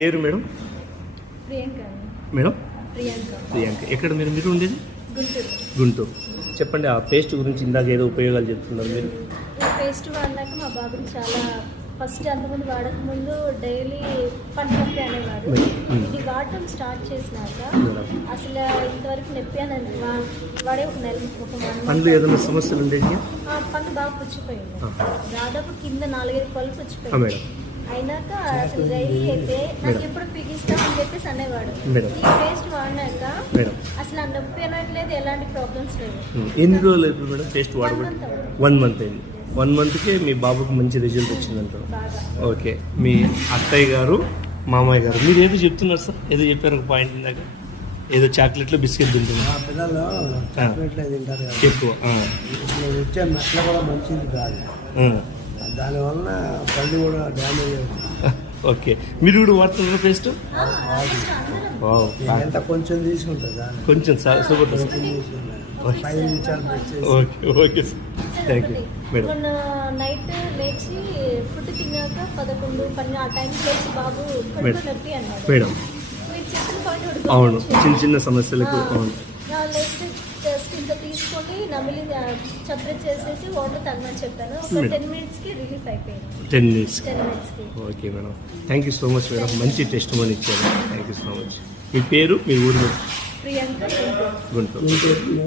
పేరు madam? Priyanka. Madam Priyanka. Priyanka. ఎక్కడ మీరు ఉండేది? గుంటూరు. గుంటూరు. చెప్పండి, ఆ పేస్ట్ గురించి ఇందాక ఏదో ఉపయోగాలు చెప్తున్నారు మీరు. ఈ పేస్ట్ వాడినాక మా బాబుకి చాలా ఫస్ట్ అంతకుముందు వాడకముందు డైలీ పంట నొప్పి అనేవాడు. ఇది వాడటం స్టార్ట్ చేసినాక అసలు ఇంతవరకు నొప్పి అని వాడే ఒక నెల ఒక పండ్లు ఏదైనా సమస్యలు ఉండేది? పండు బాగా పుచ్చిపోయింది. దాదాపు కింద 4-5 పళ్ళు పుచ్చిపోయింది. అయినాక అసలు డైలీ అయితే నాకు ఎప్పుడు పిగిస్తాం అని చెప్పేసి అనేవాడు. ఈ పేస్ట్ వాడినాక అసలు ఆ నొప్పి అనట్లేదు, ఎలాంటి ప్రాబ్లమ్స్ లేవు. ఎన్ని రోజులు అయిపోయింది మేడం పేస్ట్ వాడబడి? 1 మంత్ అయింది. 1 మంత్కి మీ బాబుకి మంచి రిజల్ట్ వచ్చిందంటారు. ఓకే. మీ అత్తయ్య గారు, మామయ్య గారు, మీరు ఏదో చెప్తున్నారు సార్, ఏదో చెప్పారు ఒక పాయింట్ ఇందాక, ఏదో చాక్లెట్లు బిస్కెట్ తింటున్నారు. పిల్లలు చాక్లెట్లే తింటారు కదా ఎక్కువ. వచ్చే మెట్ల కూడా మంచిది కాదు, దానివల్ల పళ్ళు కూడా డ్యామేజ్ అవుతుంది. ఓకే. మీరు కూడా వాడుతున్నారు పేస్ట్? ఎంత కొంచెం తీసుకుంటుంది, కొంచెం super. Okay okay sir, thank you madam. మొన్న నైట్ లేచి ఫుడ్ తిన్నాక 11-12 ఆ టైంకి లేచి బాబు కడుపు నొప్పి అన్నాడు. మేడం మీరు చెప్పిన పాయింట్ అవును, చిన్న సమస్యలకు అవును. నెక్స్ట్ జస్ట్ ఇంత తీసుకొని నమిలి చప్పరి చేసేసి వాటర్ తాగమని చెప్పాను. ఒక 10 మినిట్స్కి రిలీఫ్ అయిపోయింది. 10 minutes. 10 మినిట్స్కి. Okay madam, thank you so much madam, మంచి టెస్ట్ మనీ ఇచ్చారు. Thank you so much. మీ పేరు, మీ ఊరు? ప్రియాంక. గుంటూరు.